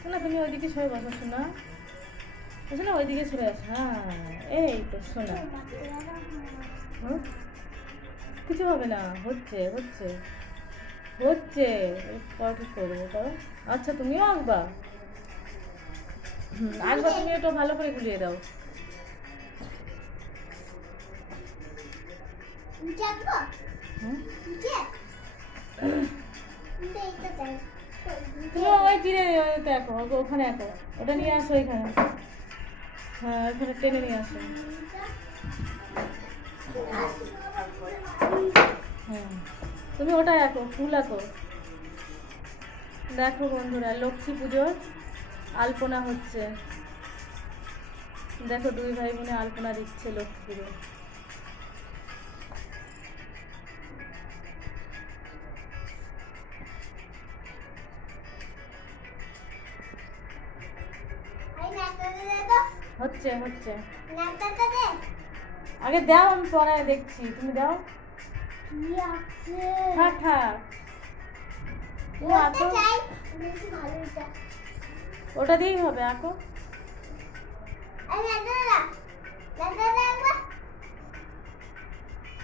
শোনা তুমি ওইদিকে সরে বসো শোনা, শোনা ওইদিকে সরে আসো। হ্যাঁ এই তো শোনা, কিছু হবে না, হচ্ছে হচ্ছে হচ্ছে, পর ঠিক করবো করো। আচ্ছা তুমিও আঁকবা, আঁকবা তুমি, একটু ভালো করে গুলিয়ে দাও। তুমি ওই তীরে দেখো, ওখানে আঁকো, ওটা নিয়ে আসো এখানে। হ্যাঁ ওখানে টেনে নিয়ে আসো। হ্যাঁ তুমি ওটাই আঁকো, ফুল আঁকো। দেখো বন্ধুরা, লক্ষ্মী পুজোর আলপনা হচ্ছে, দেখো দুই ভাই বোনে আলপনা দিচ্ছে লক্ষ্মী পুজো। হচ্ছে হচ্ছে, আগে দাও, আমি পরে দেখছি, তুমি দাও। থাক থাক, তুমি আঁকো, ওটা দিয়েই হবে, আঁকো।